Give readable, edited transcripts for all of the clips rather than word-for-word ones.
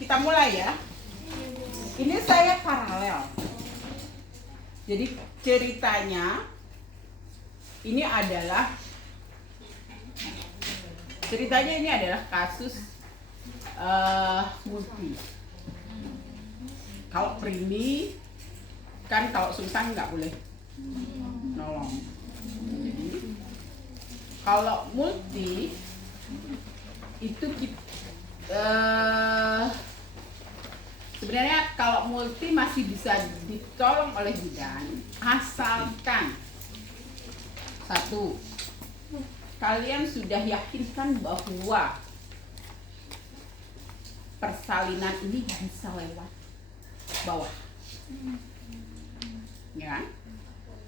kita mulai ya. Ini saya paralel. Jadi ceritanya ini adalah kasus multi. Kalau primi kan kalau sungsang nggak boleh nolong. Jadi kalau multi itu sebenarnya kalau multi masih bisa ditolong oleh bidan asalkan satu, kalian sudah yakinkan bahwa persalinan ini bisa lewat bawah, ya kan?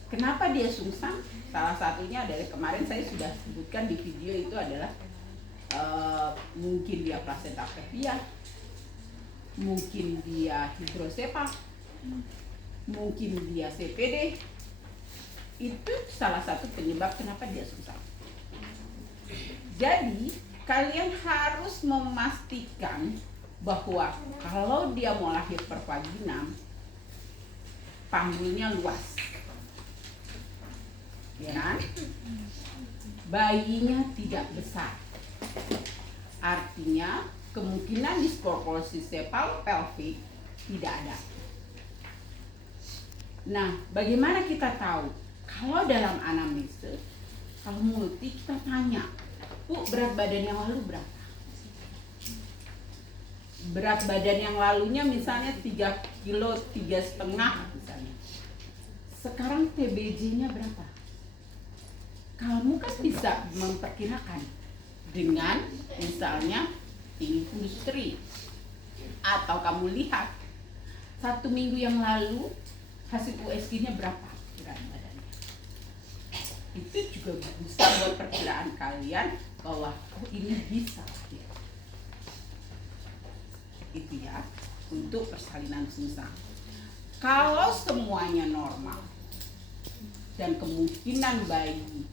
Kenapa dia sungsang? Salah satunya dari kemarin saya sudah sebutkan di video itu adalah mungkin dia plasenta previa, mungkin dia hidrosepal, mungkin dia CPD. Itu salah satu penyebab kenapa dia sungsang. Jadi kalian harus memastikan bahwa kalau dia mau lahir per vaginam, panggulnya luas, ya kan? Bayinya tidak besar, artinya kemungkinan disproporsi sepal pelvic tidak ada. Nah, bagaimana kita tahu? Kalau dalam anamnesa, kalau multi kita tanya, Bu, berat badan yang lalu berapa? Berat badan yang lalunya misalnya 3 kilo, 3,5 misalnya. Sekarang TBJ-nya berapa? Kamu kan bisa memperkirakan dengan misalnya industri, atau kamu lihat 1 minggu yang lalu hasil USG-nya berapa berat badannya. Itu juga bisa buat perkiraan kalian bahwa ini bisa lahir. Itu ya untuk persalinan sungsang. Kalau semuanya normal dan kemungkinan bayi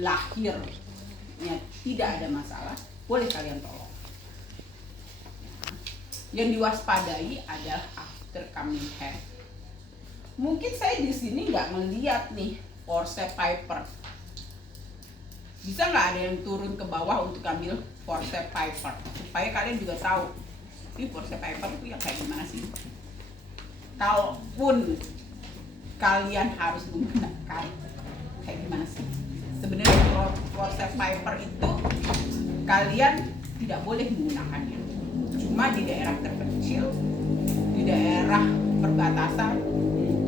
lahirnya tidak ada masalah, boleh kalian tolong. Yang diwaspadai adalah after coming head. Mungkin saya di sini nggak melihat nih forceps Piper. Bisa nggak ada yang turun ke bawah untuk ambil forceps Piper supaya kalian juga tahu ini forceps Piper itu ya kayak gimana sih? Kalaupun kalian harus menggunakan kayak gimana sih? Sebenarnya forceps Piper itu kalian tidak boleh menggunakannya. Cuma di daerah terpencil, di daerah perbatasan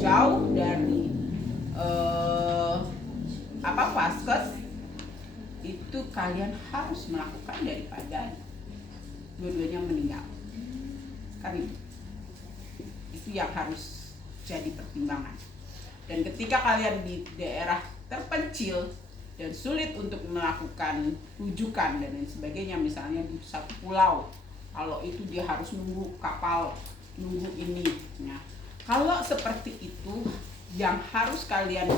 jauh dari vaskes, itu kalian harus melakukan daripada dua-duanya meninggal. Kan itu yang harus jadi pertimbangan. Dan ketika kalian di daerah terpencil dan sulit untuk melakukan rujukan dan lain sebagainya, misalnya di satu pulau, kalau itu dia harus nunggu kapal, nunggu ini. Nah, kalau seperti itu, yang harus kalian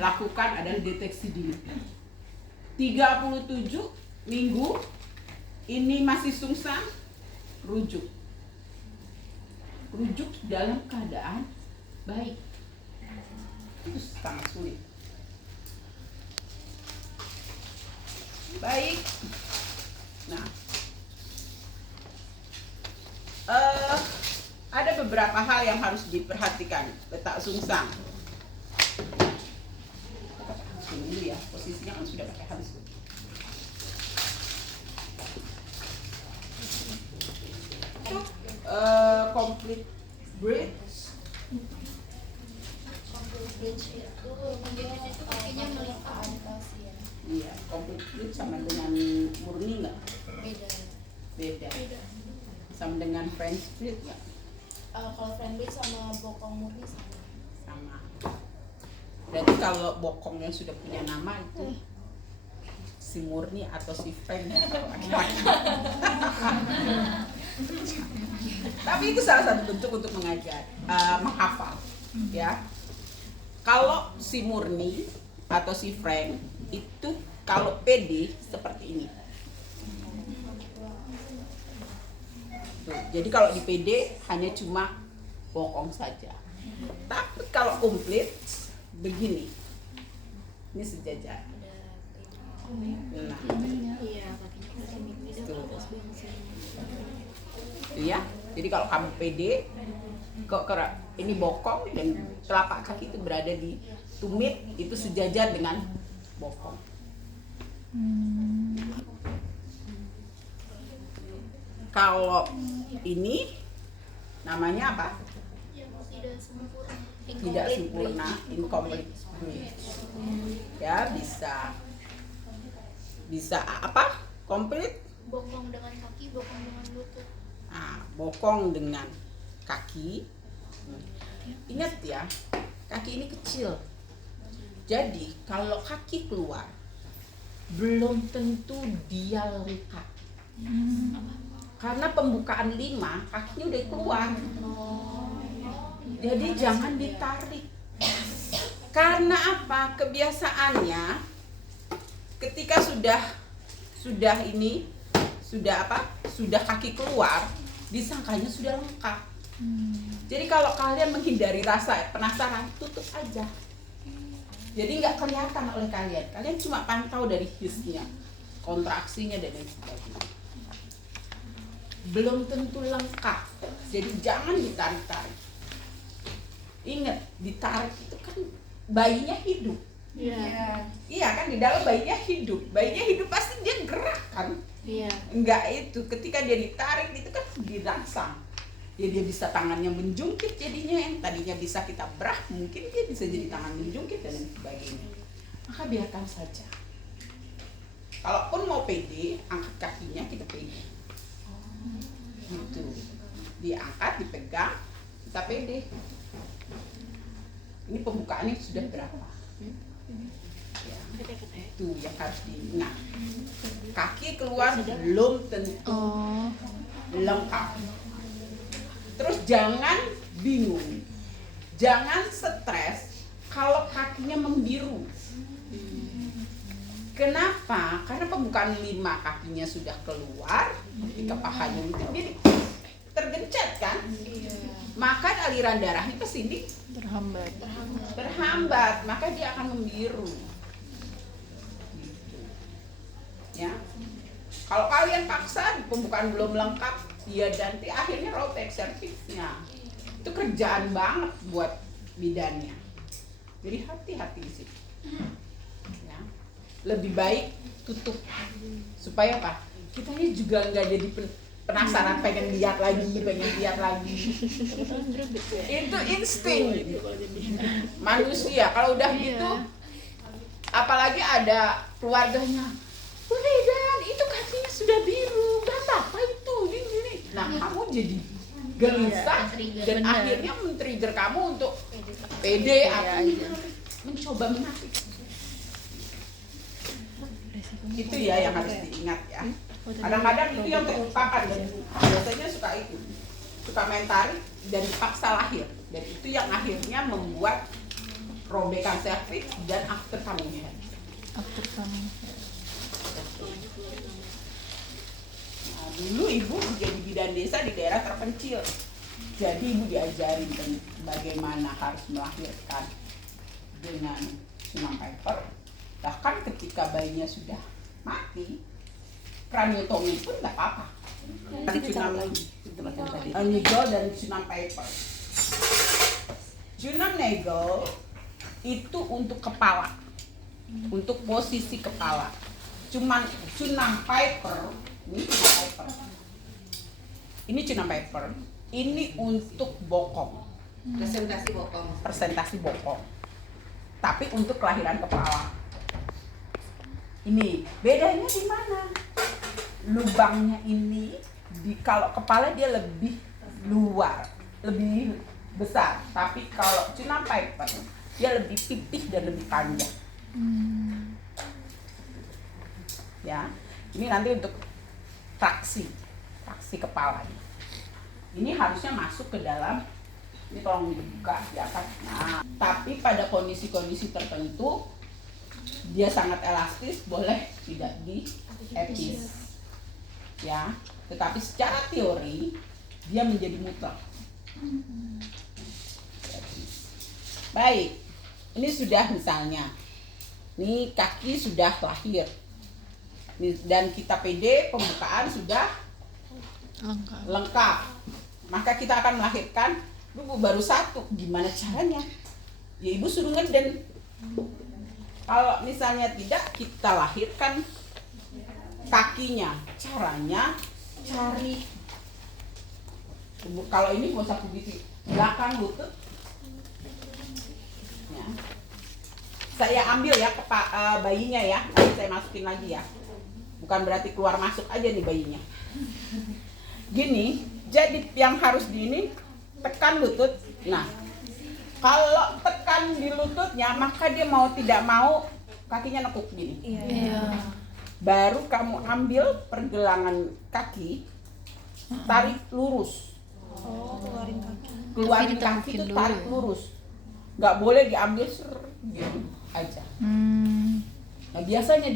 lakukan adalah deteksi dini. 37 minggu ini masih sungsang, rujuk dalam keadaan baik. Itu sangat sulit. Baik. Nah, ada beberapa hal yang harus diperhatikan letak sungsang. Dulu ya, posisinya kan sudah pakai habis. Complete bridge. Complete bridge itu kakinya melipat pasien. Iya, complete bridge sama dengan murni nggak? Beda. Sama dengan French bridge nggak? Kalau French bridge sama bokong murni sama. Jadi kalau bokong yang sudah punya nama itu si murni atau si Frank ya, kalau laki-laki. Tapi itu salah satu bentuk untuk mengajar, menghafal, ya. Kalau si murni atau si Frank itu kalau PD seperti ini. Gitu. Jadi kalau di PD hanya cuma bokong saja. Tapi kalau komplit begini, ini sejajar. Nah, Iya, kakinya beda ke atas bensin. itu ya. Jadi kalau kamu PD, ini bokong dan telapak kaki itu berada di tumit, itu sejajar dengan bokong. Kalau ini namanya apa? Tidak sempurna. Tidak sempurna, incomplete bridge. Ya, bisa apa? Komplit. Bokong dengan kaki, bokong dengan lutut. Nah, bokong dengan kaki. Ingat ya, kaki ini kecil. Jadi kalau kaki keluar, belum tentu dia lengkap. Karena pembukaan 5, kakinya udah keluar. Jadi jangan ditarik. Karena apa? Kebiasaannya ketika sudah kaki keluar, disangkanya sudah lengkap. Jadi kalau kalian menghindari rasa penasaran, tutup aja. Jadi nggak kelihatan oleh kalian. Kalian cuma pantau dari hisnya, kontraksinya dan lain sebagainya. Belum tentu lengkap. Jadi jangan ditarik-tarik. Ingat, ditarik itu kan bayinya hidup. Iya. Iya kan, di dalam bayinya hidup. Bayinya hidup pasti dia gerak kan. Iya. Enggak itu, ketika dia ditarik itu kan dirangsang. Ya dia bisa tangannya menjungkit jadinya, yang tadinya bisa kita brah, mungkin dia bisa jadi tangan menjungkit dan lain sebagainya. Maka biarkan saja. Kalaupun mau PD, angkat kakinya kita PD. Gitu. Diangkat, dipegang, kita PD. Ini pembukaannya sudah berapa? Ya, itu yang harus diingat. Kaki keluar belum tentu lengkap. Terus jangan bingung, jangan stres kalau kakinya membiru. Kenapa? Karena pembukaan 5 kakinya sudah keluar, ketika pahanya itu dia tergencet kan? Maka aliran darahnya ke sini terhambat, maka dia akan membiru. Gitu. Ya. Kalau kalian paksa pembukaan belum lengkap, ya nanti akhirnya rotek cervixnya. Itu kerjaan banget buat bidannya. Jadi hati-hati di situ. Ya. Lebih baik tutup supaya apa? Kitanya juga nggak jadi penasaran, pengen lihat lagi. Itu insting manusia. Kalau udah gitu, apalagi ada keluarganya, Dan itu kakinya sudah biru, gak apa-apa itu, gini. Nah, kamu jadi gelisah dan akhirnya men-trigger kamu untuk pede atau mencoba menarik. Itu ya yang harus diingat ya. Kadang-kadang itu yang terlupakan dan biasanya suka main tarik dan dipaksa lahir, dan itu yang akhirnya membuat robekan cervix dan after coming head. Nah, dulu ibu jadi bidan desa di daerah terpencil, jadi ibu diajarin bagaimana harus melahirkan dengan Sunan Piper. Bahkan ketika bayinya sudah mati, kraniotomi pun nggak apa-apa. Nigel dan Sunan Piper. Sunan Nigel itu untuk kepala, untuk posisi kepala. Cuman Sunan Piper, ini Sunan Piper, ini untuk bokong. Presentasi bokong. Tapi untuk kelahiran kepala. Ini bedanya di mana? Lubangnya ini kalau kepala dia lebih luar, lebih besar. Tapi kalau Sunan Piper dia lebih pipih dan lebih panjang. Ya, ini nanti untuk traksi kepala. Ini harusnya masuk ke dalam. Ini tolong dibuka di atas. Nah, tapi pada kondisi-kondisi tertentu dia sangat elastis, boleh tidak di epis. Ya, tetapi secara teori dia menjadi mutlak. Baik, ini sudah misalnya, ini kaki sudah lahir, dan kita PD pembukaan sudah lengkap. Maka kita akan melahirkan, ibu baru satu, gimana caranya? Ya ibu suruh ngeden. Kalau misalnya tidak, kita lahirkan kakinya. Caranya cari. Kalau ini Fosakubiti belakang lutut. Ya. Saya ambil ya bayinya ya, nanti saya masukin lagi ya. Bukan berarti keluar masuk aja nih bayinya. Gini, jadi yang harus di ini tekan lutut. Nah, kalau tekan di lututnya, maka dia mau tidak mau kakinya nekuk gini. Iya. Baru kamu ambil pergelangan kaki, tarik lurus. Oh, keluarin kaki. Keluarin kaki itu tarik lurus. Nggak boleh diambil gitu aja. Nah biasanya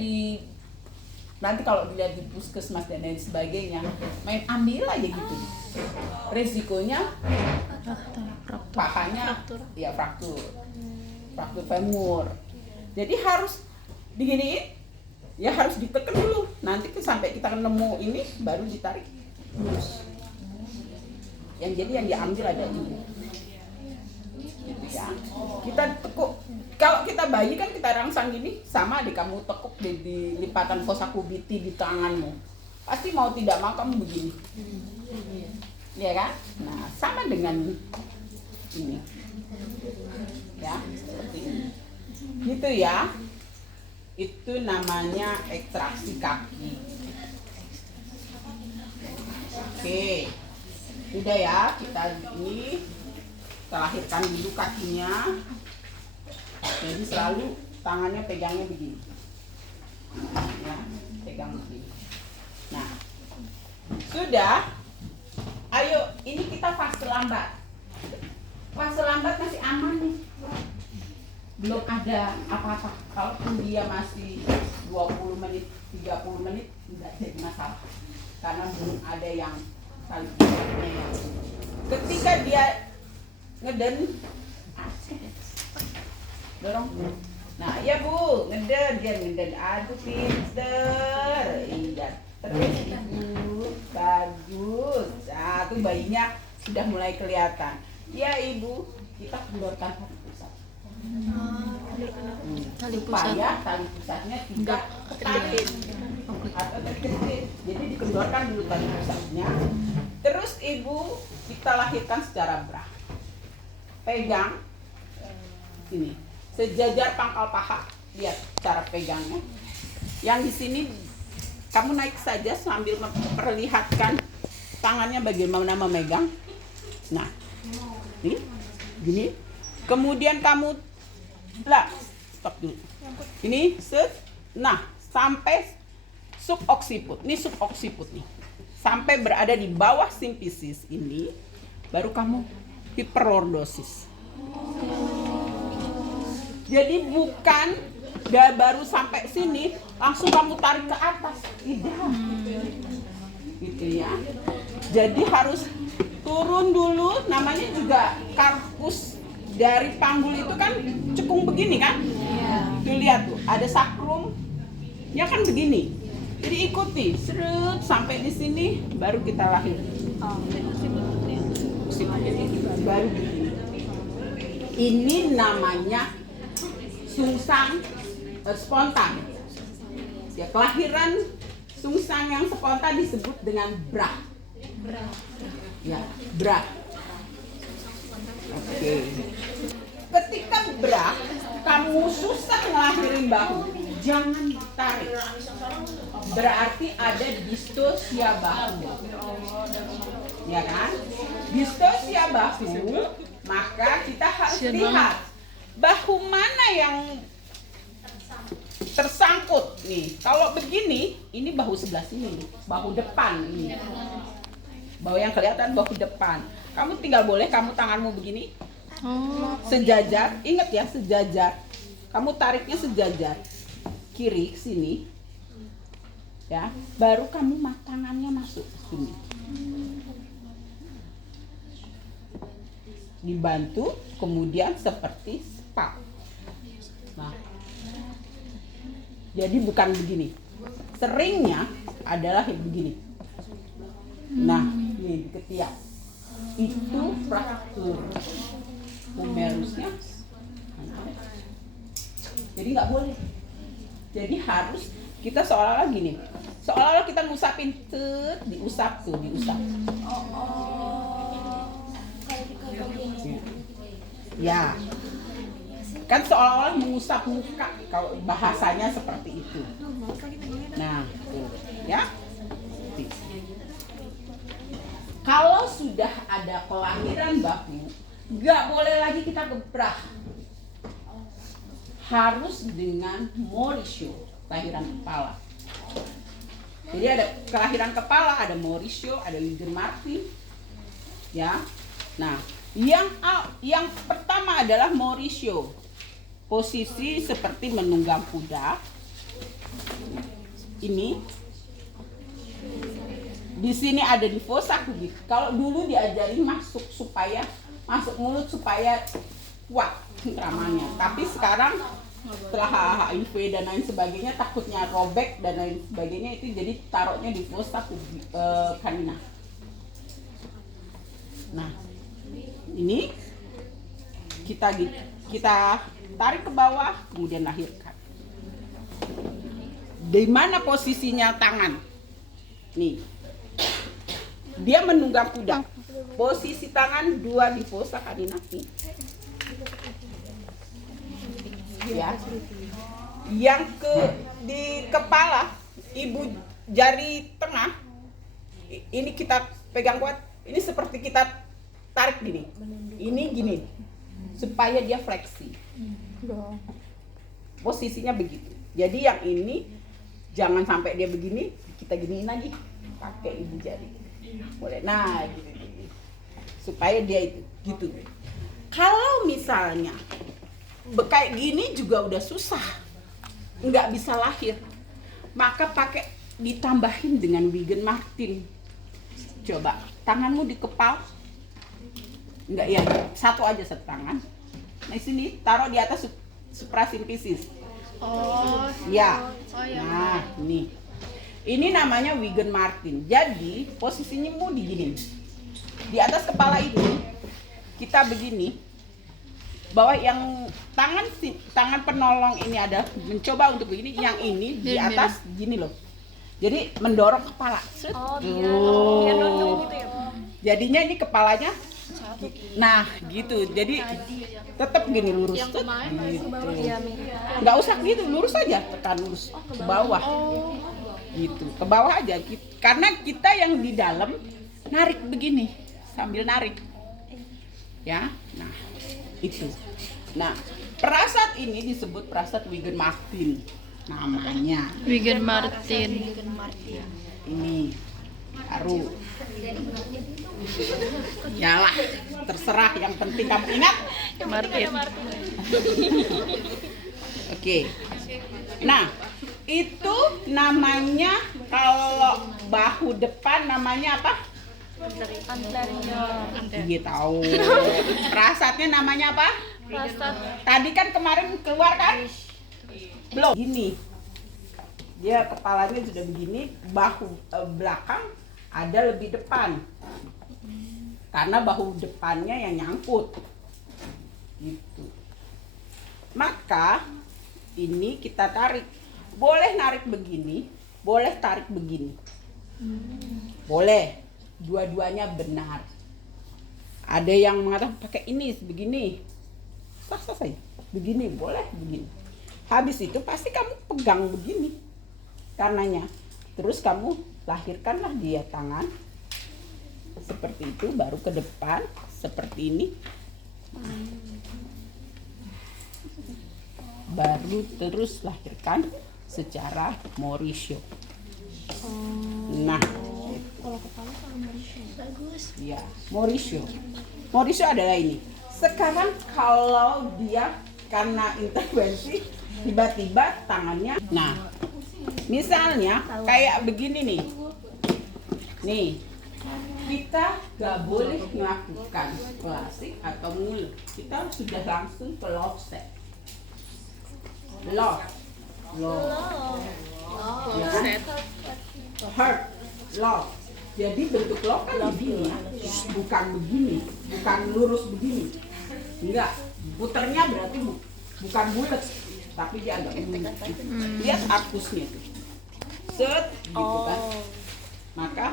nanti kalau dilihat di puskesmas dan lain sebagainya, main ambil aja gitu. Resikonya pahanya ya fraktur femur. Jadi harus diginiin, ya harus ditekan dulu. Nanti sampai kita nemu ini baru ditarik lurus. Yang jadi yang diambil ada ini. Gitu ya. Kita tekuk. Kalau kita bayi kan kita rangsang gini, sama deh kamu tekuk di lipatan Fosakubiti di tanganmu. Pasti mau tidak mau kamu begini. Iya kan? Nah, sama dengan ini. Ya, seperti ini. Gitu ya. Itu namanya ekstraksi kaki. Oke. Udah ya, kita lahirkan dulu kakinya. Jadi selalu tangannya pegangnya begini. Ya, pegang begini. Nah, sudah. Ayo, ini kita fase lambat. Fase lambat masih aman nih. Belum ada apa-apa. Kalaupun dia masih 20 menit, 30 menit, tidak jadi masalah. Karena belum ada yang saling ya. Ketika dia ngeden, dorong. Nah, ya Bu, ngeden, dia ngeden. Aduh, pinter. Iya, terus Ibu, bagus. Nah, tuh bayinya sudah mulai kelihatan. Ya Ibu, kita kendorkan tali pusat. Supaya tali pusatnya tidak ketarik atau terkejut. Jadi dikendorkan dulu tali pusatnya. Terus Ibu, kita lahirkan secara bra. Pegang sini. Sejajar pangkal paha, lihat cara pegangnya. Yang di sini kamu naik saja sambil memperlihatkan tangannya bagaimana memegang. Nah, ini, gini. Kemudian kamu, stop dulu. Ini nah sampai suboksiput. Ini suboksiput nih, sampai berada di bawah simfisis ini, baru kamu hiperlordosis. Jadi bukan baru sampai sini langsung kamu tarik ke atas, tidak, gitu ya. Jadi harus turun dulu, namanya juga karpus dari panggul itu kan cekung begini kan? Tuh lihat tuh, ada sakrumnya kan begini. Jadi ikuti, serut sampai di sini, baru kita lahir. Baru begini. Ini namanya sungsang spontan. Ya, kelahiran sungsang yang spontan disebut dengan bra. Ya, bra. Oke. Ketika bra, kamu susah ngelahirin bahu, jangan tarik. Berarti ada distosia bahu. Ya kan? Distosia bahu, maka kita harus lihat bahu mana yang tersangkut nih. Kalau begini, ini bahu sebelah sini, bahu depan ini. Bahu yang kelihatan bahu depan. Kamu tinggal boleh kamu tanganmu begini. Sejajar, ingat ya, sejajar. Kamu tariknya sejajar. Kiri sini. Ya, baru kamu tangannya masuk sini. dibantu, kemudian seperti spa. Nah, jadi bukan begini. Seringnya adalah begini. Nah, ini di ketiak. Itu fraktur humerusnya. Jadi nggak boleh. Jadi harus kita seolah-olah gini. Seolah-olah kita ngusapin, diusap tuh, diusap. Ya. Kan seolah-olah mengusap muka, kalau bahasanya seperti itu. Nah, tuh, ya. Kalau sudah ada kelahiran bahu, nggak boleh lagi kita gebrah. Harus dengan Mauricio, kelahiran kepala. Jadi ada kelahiran kepala, ada Mauricio, ada Wigen Martin, ya. Nah, yang pertama adalah Mauricio, posisi seperti menunggang kuda. Ini di sini ada di fossa kubik. Kalau dulu diajarin masuk mulut supaya kuat cengkramannya. Tapi sekarang setelah HIV dan lain sebagainya, takutnya robek dan lain sebagainya, itu jadi taruhnya di fossa canina. Nah, ini kita tarik ke bawah, kemudian lahirkan. Di mana posisinya tangan? Nih, dia menunggang kuda. Posisi tangan 2 di fossa canina nih. Ya. Yang di kepala, ibu jari tengah ini kita pegang kuat. Ini seperti kita tarik gini. Ini gini. Supaya dia fleksi. Posisinya begitu. Jadi yang ini jangan sampai dia begini, kita giniin lagi pakai ibu jari. Boleh. Nah, gitu. Supaya dia itu gitu. Kalau misalnya kayak gini juga udah susah, nggak bisa lahir, maka pakai ditambahin dengan Wigen Martin. Coba tanganmu dikepal, nggak ya, satu tangan. Nah, sini taruh di atas suprasimfisis. Ya. Nah, ini namanya Wigen Martin. Jadi posisinya mau diginin di atas kepala ini, kita begini. Bahwa yang tangan penolong ini ada mencoba untuk begini, yang ini di atas gini loh. Jadi mendorong kepala. Biar nunduk gitu ya. Jadinya ini kepalanya. Nah, gitu. Jadi tetap gini lurus tuh. Gitu. Nggak usah gitu, lurus aja, tekan lurus ke bawah. Gitu, ke bawah aja. Karena kita yang di dalam narik begini, sambil narik. Ya, nah. Itu. Nah, prasat ini disebut prasat Wigen Martin namanya. Wigen Martin. Ini baru. Yalah, terserah, yang penting kamu ingat Martin. Oke. Nah, itu namanya kalau bahu depan namanya apa? Gigi tahu. Prasatnya namanya apa? Tadi kan kemarin keluar kan? Belum. Gini. Dia kepalanya sudah begini, bahu belakang ada lebih depan. Karena bahu depannya yang nyangkut. Gitu. Maka ini kita tarik. Boleh narik begini, boleh tarik begini. Boleh. Dua-duanya benar. Ada yang mengatakan pakai ini begini, sah-sah saja. Begini boleh begini. Habis itu pasti kamu pegang begini karenanya. Terus kamu lahirkanlah dia tangan seperti itu, baru ke depan seperti ini. Baru terus lahirkan secara Mauricio. Nah, Kalau kepala sama Mauricio. Bagus. ya, Mauricio. Mauricio adalah ini. Sekarang kalau dia karena intervensi tiba-tiba tangannya, nah, misalnya kayak begini nih. Nih. kita gak boleh melakukan klasik atau mulut. Kita sudah langsung ke love set. Love. Ya kan? Heart. Love. Jadi bentuk love kan begini ya. Bukan begini. Bukan lurus begini. Enggak. Puternya berarti bukan bulat. Tapi dia agak bulat. Lihat arkusnya tuh. Set gitu kan. Maka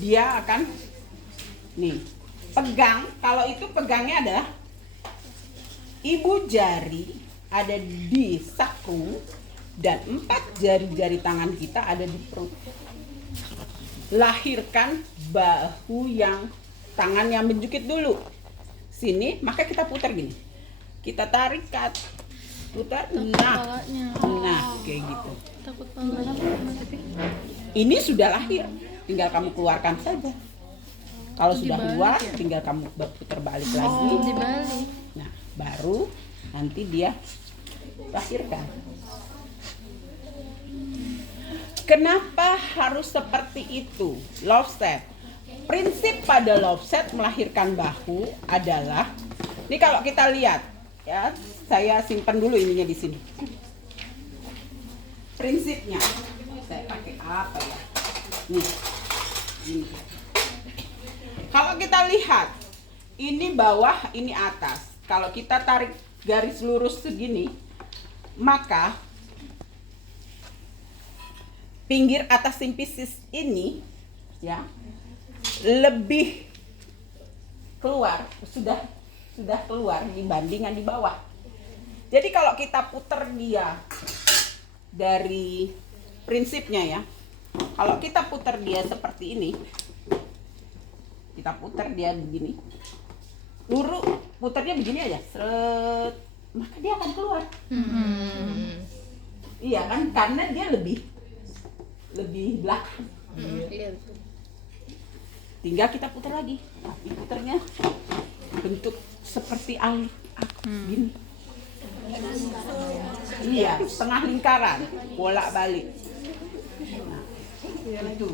dia akan nih pegang. Kalau itu pegangnya adalah ibu jari ada di sakung dan 4 jari-jari tangan kita ada di perut. Lahirkan bahu yang tangan yang menjukit dulu sini, maka kita putar gini, kita tarik putar, nah kayak gitu. Takut banget. Ini sudah lahir, tinggal kamu keluarkan saja. Kalau sudah Dibalik keluar, ya? tinggal kamu putar balik lagi. Dibalik. Nah, baru nanti dia lahirkan. Kenapa harus seperti itu? Love set. Prinsip pada love set melahirkan bahu adalah, ini kalau kita lihat, ya, saya simpan dulu ininya di sini. Prinsipnya, saya pakai apa ya? Nih, ini. Kalau kita lihat, ini bawah, ini atas. Kalau kita tarik garis lurus segini, maka pinggir atas simpisis ini, ya, lebih keluar, sudah keluar dibandingkan di bawah. Jadi kalau kita putar dia dari prinsipnya ya, kalau kita putar dia seperti ini, kita putar dia begini, lurus, putarnya begini aja, seret, maka dia akan keluar. Iya kan, karena dia lebih belakang. Tinggal kita putar lagi, tapi putarnya bentuk seperti air gini. Iya, setengah lingkaran, bolak-balik. Nah, itu.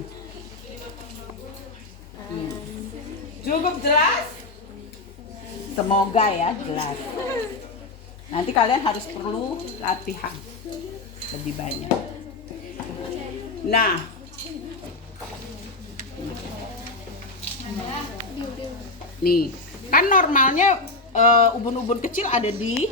Cukup jelas? Semoga ya jelas. Nanti kalian harus perlu latihan lebih banyak. Nah, nih kan normalnya ubun-ubun kecil ada di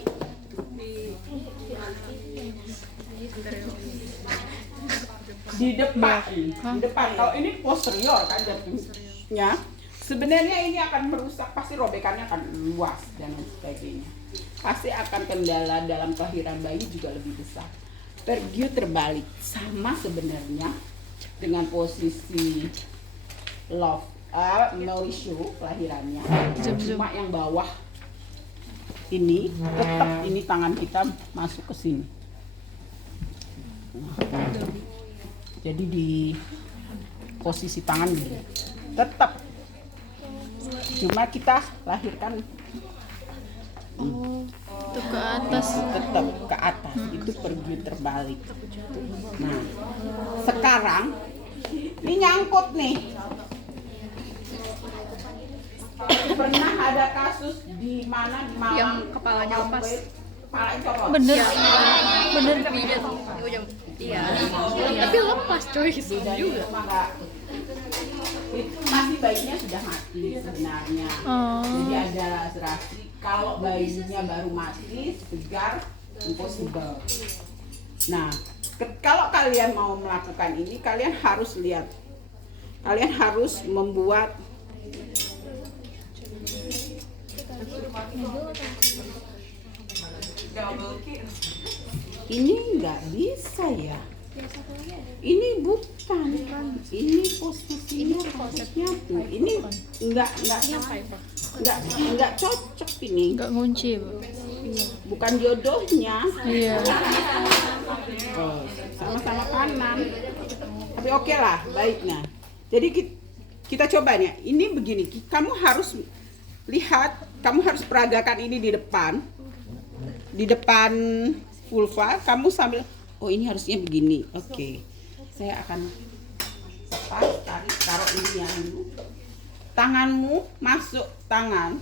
depan. Di depan. Kalau ini posterior kan jatuhnya. Sebenarnya ini akan merusak, pasti robekannya akan luas dan sebagainya. Pasti akan kendala dalam kelahiran bayi juga lebih besar. Pergiu terbalik, sama sebenarnya dengan posisi love, no issue kelahirannya. Cuma yang bawah ini tetap ini tangan kita masuk ke sini. Jadi di posisi tangan gini, tetap. Cuma kita lahirkan Itu ke atas. tetap ke atas, itu pergi terbalik. Nah, sekarang ini nyangkut nih. Pernah ada kasus di mana di Malang Yang kepalanya lepas. kepalanya copot. Bener. Bener. Iya. Tapi lepas coy, serem juga. Maka itu masih bayinya sudah mati sebenarnya. Oh. Jadi ada serasi. Kalau bayinya baru mati, segar, impossible. Nah, kalau kalian mau melakukan ini, kalian harus lihat. Kalian harus membuat ini nggak bisa ya. Ini bukan, ini posisinya harusnya tuh. Ini nggak cocok ini. Enggak ngunci, Bu. Bukan jodohnya. Iya. Oh, sama-sama kanan. Tapi oke lah, baiknya. Jadi kita coba nih. Ini begini. Kamu harus lihat, kamu harus peragakan ini di depan. Di depan vulva, kamu sambil, oh ini harusnya begini. Oke. Saya akan lepas, tarik, taruh ini ya dulu. Tanganmu masuk tangan.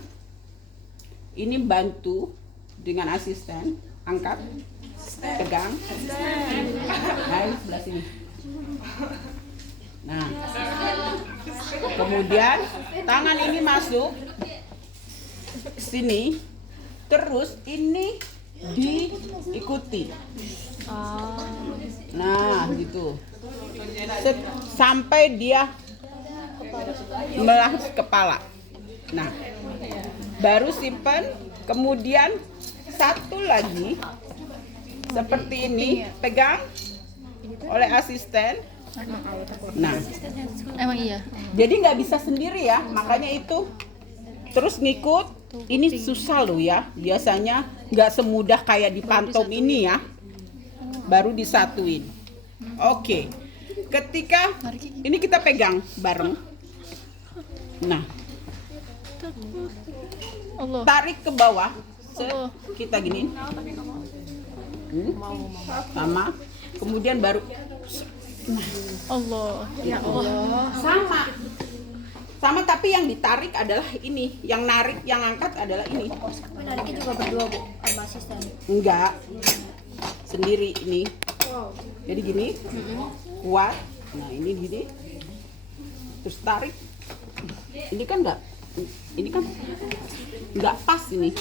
Ini bantu dengan asisten, angkat, pegang. Nah, ini sebelah sini. Nah, kemudian tangan ini masuk sini, terus ini diikuti. Nah, gitu. Sampai dia melahap kepala. Nah, baru simpan. Kemudian satu lagi seperti ini, pegang oleh asisten. Nah, Emang iya. jadi nggak bisa sendiri ya, makanya itu terus ngikut. Ini susah loh ya, biasanya nggak semudah kayak di pantom ini ya, baru disatuin. Oke, ketika ini kita pegang bareng. Nah, Allah. tarik ke bawah, kita gini, sama, kemudian baru Allah. Ya Allah. sama tapi yang ditarik adalah ini, yang narik, yang angkat adalah ini. Tapi nariknya juga berdua, Bu, sama asisten. Enggak, sendiri ini. Jadi gini, kuat. Nah ini gini, terus tarik. Ini kan nggak pas ini.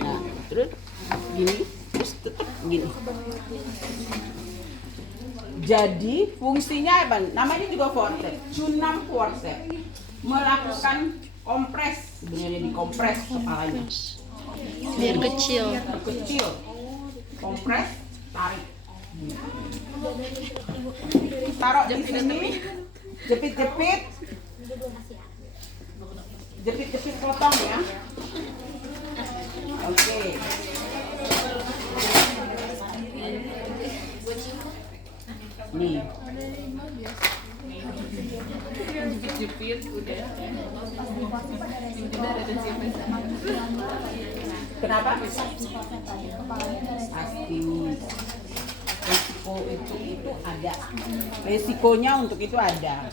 Nah terus gini, terus tetap gini. Jadi fungsinya apa? Namanya juga forceps, cunam forceps, melakukan kompres, sebenarnya dikompres kepalanya. Biar kecil. Kecil, kompres, tarik. Taruh di sini, jepit-jepit, jepit-jepit potong ya. Oke. Nih. Kenapa? Pasti. Resiko itu ada. Resikonya untuk itu ada.